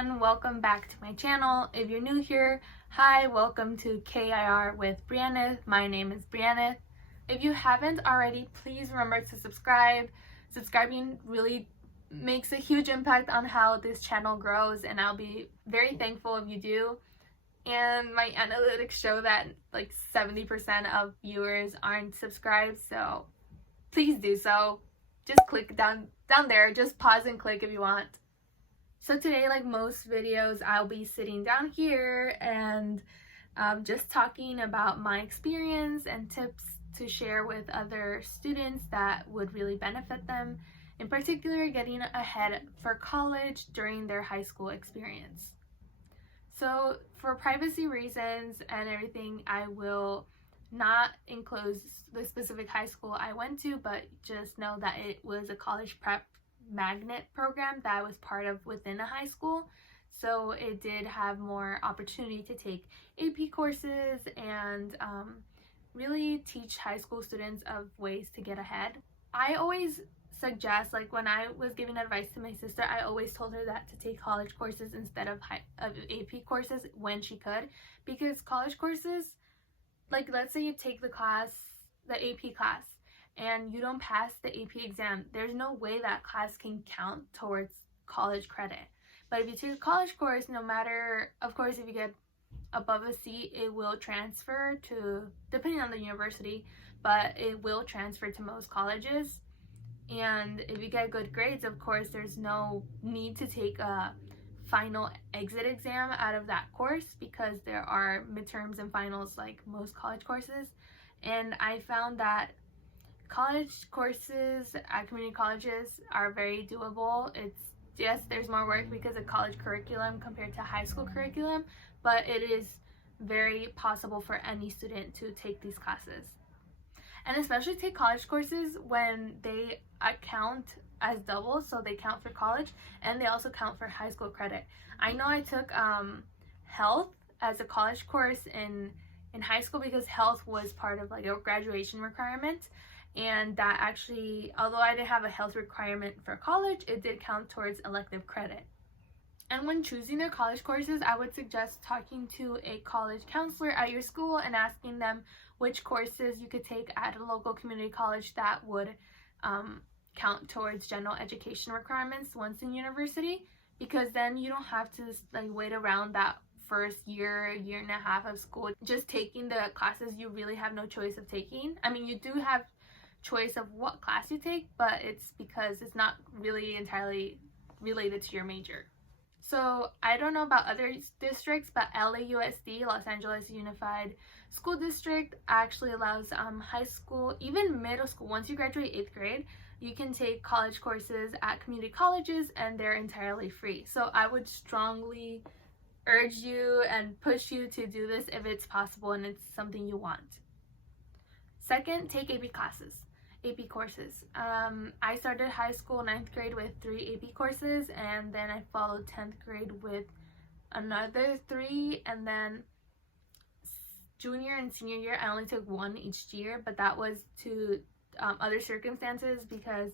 everyone, welcome back to my channel. If you're new here, hi, welcome to KIR with Readiness. My name is Readiness. If you haven't already, please remember to subscribe. Subscribing really makes a huge impact on how this channel grows, and I'll be very thankful if you do. And my analytics show that like 70% of viewers aren't subscribed, so please do so. Just click down there, just pause and click if you want. So today, like most videos, I'll be sitting down here and just talking about my experience and tips to share with other students that would really benefit them, in particular getting ahead for college during their high school experience. So for privacy reasons and everything, I will not enclose the specific high school I went to, but just know that it was a college prep magnet program that I was part of within a high school. So it did have more opportunity to take AP courses and really teach high schoap students of ways to get ahead. I always suggest, like when I was giving advice to my sister, I always told her that to take college courses instead of AP courses when she could, because college courses, like let's say you take the AP class, and you don't pass the AP exam, there's no way that class can count towards college credit. But if you take a college course, no matter, of course, if you get above a C, it will transfer to, depending on the university, but it will transfer to most colleges. And if you get good grades, of course, there's no need to take a final exit exam out of that course, because there are midterms and finals like most college courses. And I found that college courses at community colleges are very doable. It's, yes, there's more work because of college curriculum compared to high school curriculum, but it is very possible for any student to take these classes. And especially take college courses when they count as doubles, so they count for college and they also count for high school credit. I know I took health as a college course in high school because health was part of like a graduation requirement. And that actually, although I didn't have a health requirement for college, it did count towards elective credit. And when choosing their college courses, I would suggest talking to a college counselor at your school and asking them which courses you could take at a local community college that would count towards general education requirements once in university, because then you don't have to like wait around that first year and a half of school just taking the classes you really have no choice of taking. I mean, you do have choice of what class you take, but it's because it's not really entirely related to your major. So I don't know about other districts, but LAUSD, Los Angeles Unified School District, actually allows high school, even middle school, once you graduate 8th grade, you can take college courses at community colleges and they're entirely free. So I would strongly urge you and push you to do this if it's possible and it's something you want. Second, take AP courses. I started high school 9th grade with 3 AP courses, and then I followed 10th grade with another 3, and then junior and senior year I only took 1 each year, but that was to other circumstances, because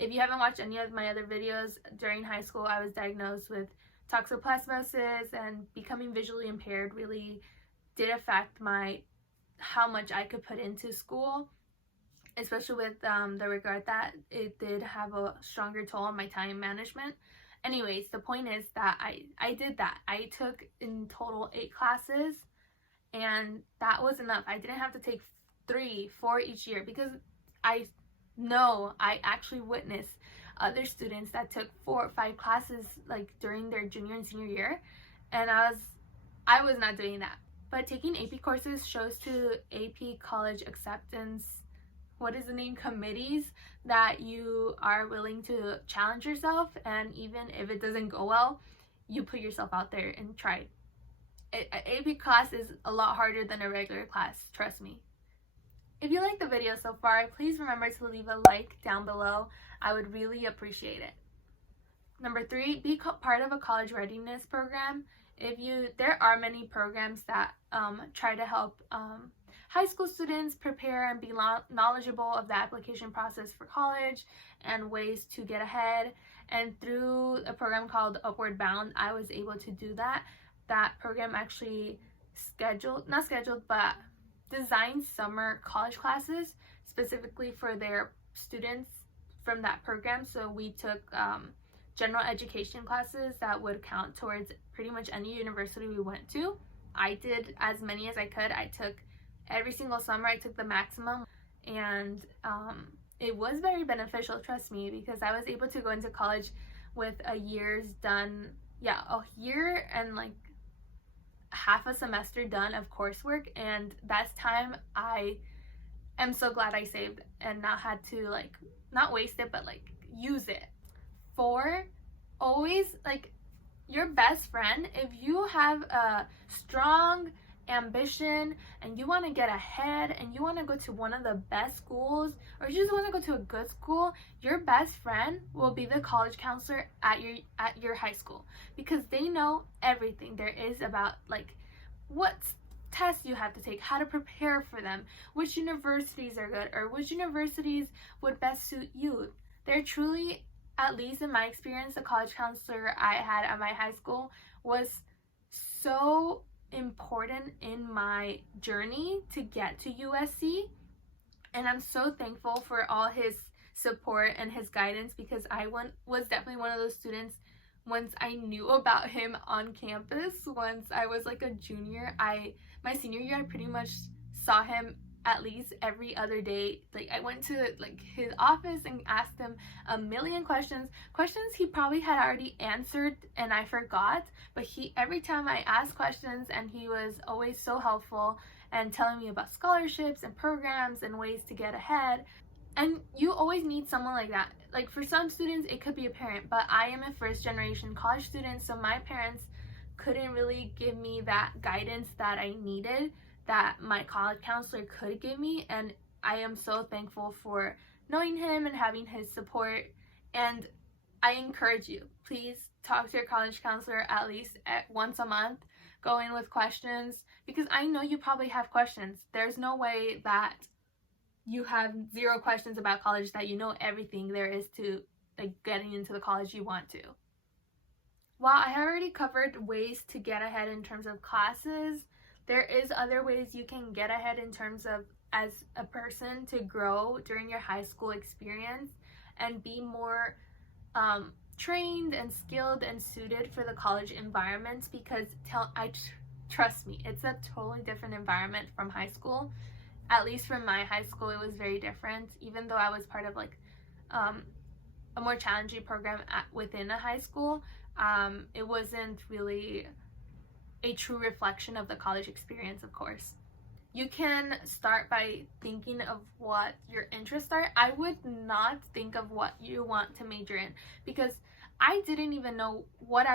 if you haven't watched any of my other videos, during high school I was diagnosed with toxoplasmosis, and becoming visually impaired really did affect how much I could put into school, especially with the regard that it did have a stronger toll on my time management. Anyways, the point is that I did that. I took in total 8 classes, and that was enough. I didn't have to take 3, 4 each year, because I know I actually witnessed other students that took 4 or 5 classes like during their junior and senior year, and I was not doing that. But taking AP courses shows to AP college acceptance, what is the name, committees, that you are willing to challenge yourself, and even if it doesn't go well, you put yourself out there and try. An AP class is a lot harder than a regular class, trust me. If you liked the video so far, please remember to leave a like down below. I would really appreciate it. Number 3, be part of a college readiness program. There are many programs that try to help high school students prepare and be knowledgeable of the application process for college and ways to get ahead. And through a program called Upward Bound, I was able to do that. That program actually designed summer college classes specifically for their students from that program. So we took general education classes that would count towards pretty much any university we went to. I did as many as I could. I took every single summer, I took the maximum, and it was very beneficial, trust me, because I was able to go into college with a year and like half a semester done of coursework, and that's time I am so glad I saved and not had to like not waste it but like use it. 4, always like your best friend. If you have a strong ambition and you want to get ahead and you want to go to one of the best schools, or you just want to go to a good school, your best friend will be the college counselor at your high school, because they know everything there is about like what tests you have to take, how to prepare for them, which universities are good, or which universities would best suit you. They're truly, at least in my experience, the college counselor I had at my high school was so important in my journey to get to USC, and I'm so thankful for all his support and his guidance, because I was definitely one of those students. Once I knew about him on campus, once I was like a junior, my senior year, I pretty much saw him at least every other day. Like I went to like his office and asked him a million questions he probably had already answered and I forgot, but every time I asked questions, and he was always so helpful and telling me about scholarships and programs and ways to get ahead. And you always need someone like that. Like for some students it could be a parent, but I am a first generation college student, so my parents couldn't really give me that guidance that I needed, that my college counselor could give me. And I am so thankful for knowing him and having his support. And I encourage you, please talk to your college counselor at least once a month. Go in with questions, because I know you probably have questions. There's no way that you have 0 questions about college, that you know everything there is to like getting into the college you want to. While I have already covered ways to get ahead in terms of classes, there is other ways you can get ahead in terms of as a person to grow during your high school experience and be more trained and skilled and suited for the college environment, because trust me, it's a totally different environment from high school. At least from my high school, it was very different. Even though I was part of like a more challenging program within a high school, it wasn't really a true reflection of the college experience, of course. You can start by thinking of what your interests are. I would not think of what you want to major in, because I didn't even know what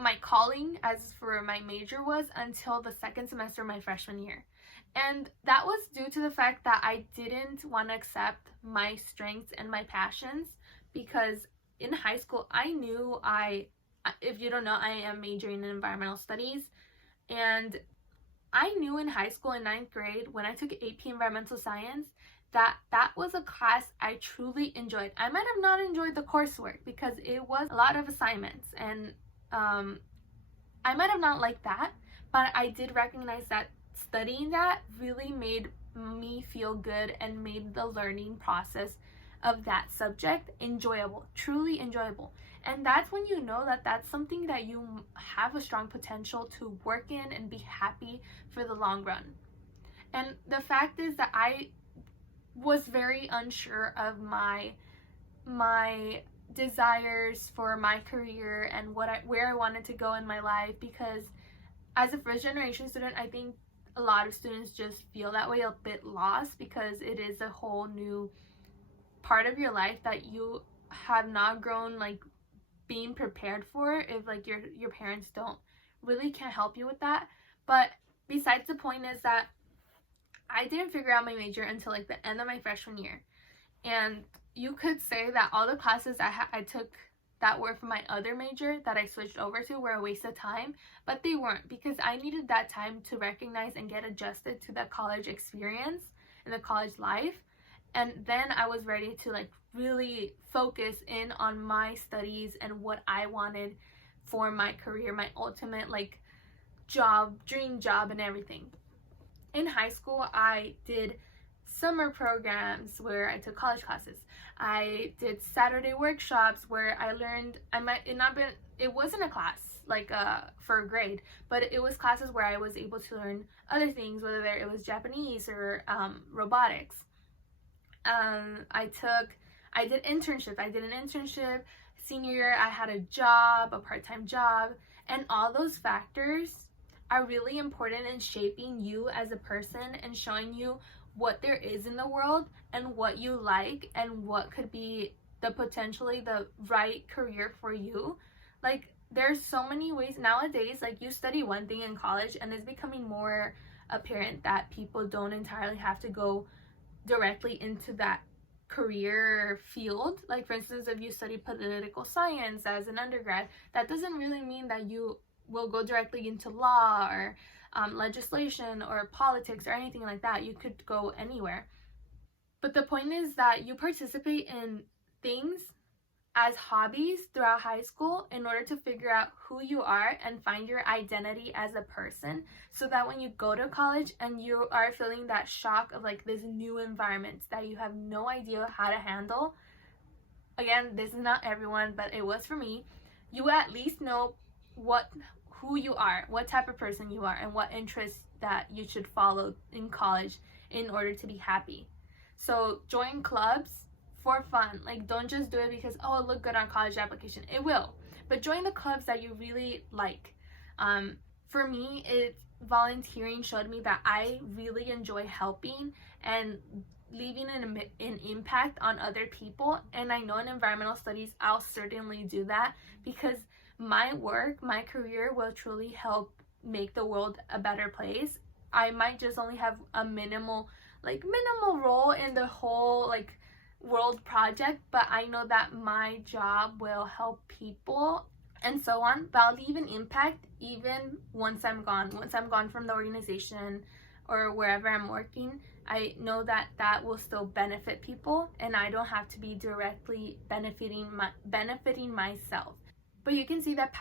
my calling as for my major was until the second semester of my freshman year. And that was due to the fact that I didn't want to accept my strengths and my passions, because in high school I knew if you don't know, I am majoring in environmental studies, and I knew in high school in 9th grade when I took AP Environmental Science that was a class I truly enjoyed. I might have not enjoyed the coursework because it was a lot of assignments, and I might have not liked that, but I did recognize that studying that really made me feel good and made the learning process of that subject enjoyable, truly enjoyable. And that's when you know that that's something that you have a strong potential to work in and be happy for the long run. And the fact is that I was very unsure of my desires for my career and where I wanted to go in my life, because as a first generation student, I think a lot of students just feel that way, a bit lost, because it is a whole new part of your life that you have not grown like being prepared for, if like your parents can't help you with that. But besides the point is that I didn't figure out my major until like the end of my freshman year, and you could say that all the classes I took that were from my other major that I switched over to were a waste of time, but they weren't, because I needed that time to recognize and get adjusted to the college experience and the college life. And then I was ready to like really focus in on my studies and what I wanted for my career, my ultimate like job, dream job, and everything. In high school, I did summer programs where I took college classes. I did Saturday workshops where I learned, it wasn't a class like for a grade, but it was classes where I was able to learn other things, whether it was Japanese or robotics. I did internships. I did an internship. Senior year, I had a job, a part-time job, and all those factors are really important in shaping you as a person and showing you what there is in the world and what you like and what could be potentially the right career for you. Like, there's so many ways nowadays, like you study one thing in college and it's becoming more apparent that people don't entirely have to go directly into that career field. Like, for instance, if you study political science as an undergrad, that doesn't really mean that you will go directly into law or legislation or politics or anything like that. You could go anywhere. But the point is that you participate in things as hobbies throughout high school in order to figure out who you are and find your identity as a person, so that when you go to college and you are feeling that shock of like this new environment that you have no idea how to handle, again, this is not everyone, but it was for me, you at least know who you are, what type of person you are, and what interests that you should follow in college in order to be happy. So join clubs for fun. Like, don't just do it because, oh, it looked good on college application. It will, but join the clubs that you really like. For me, volunteering showed me that I really enjoy helping and leaving an impact on other people. And I know in environmental studies, I'll certainly do that, because my work, my career will truly help make the world a better place. I might just only have a minimal role in the whole like world project, but I know that my job will help people and so on. But I'll leave an impact even once I'm gone from the organization or wherever I'm working. I know that that will still benefit people, and I don't have to be directly benefiting myself. But you can see that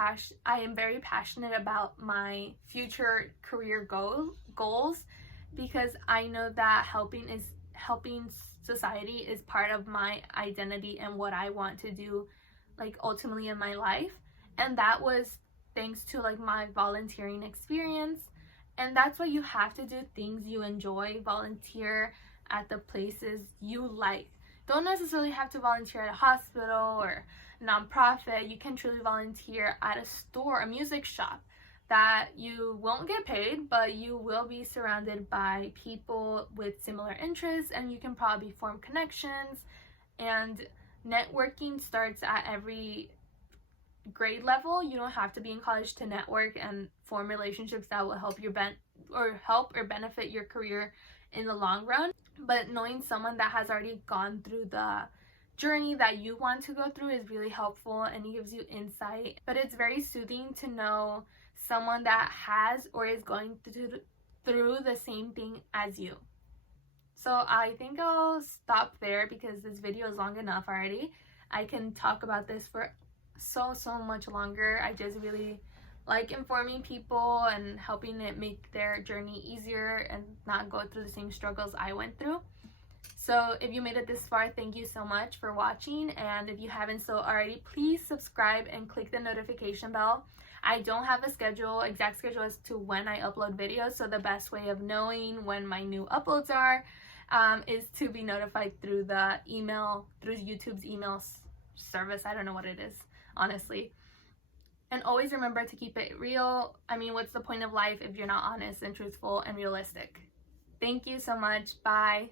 I am very passionate about my future career goals, because I know that helping society is part of my identity and what I want to do, like, ultimately in my life. And that was thanks to like my volunteering experience. And that's why you have to do things you enjoy. Volunteer at the places you like. Don't necessarily have to volunteer at a hospital or nonprofit. You can truly volunteer at a store, a music shop, that you won't get paid, but you will be surrounded by people with similar interests, and you can probably form connections. And networking starts at every grade level. You don't have to be in college to network and form relationships that will help or benefit your career in the long run. But knowing someone that has already gone through the journey that you want to go through is really helpful, and it gives you insight. But it's very soothing to know someone that has or is going through the same thing as you. So I think I'll stop there because this video is long enough already. I can talk about this for so much longer. I just really like informing people and helping it make their journey easier and not go through the same struggles I went through. So if you made it this far, thank you so much for watching. And if you haven't so already, please subscribe and click the notification bell. I don't have a exact schedule as to when I upload videos, so the best way of knowing when my new uploads are is to be notified through the email, through YouTube's email service. I don't know what it is, honestly. And always remember to keep it real. I mean, what's the point of life if you're not honest and truthful and realistic? Thank you so much. Bye.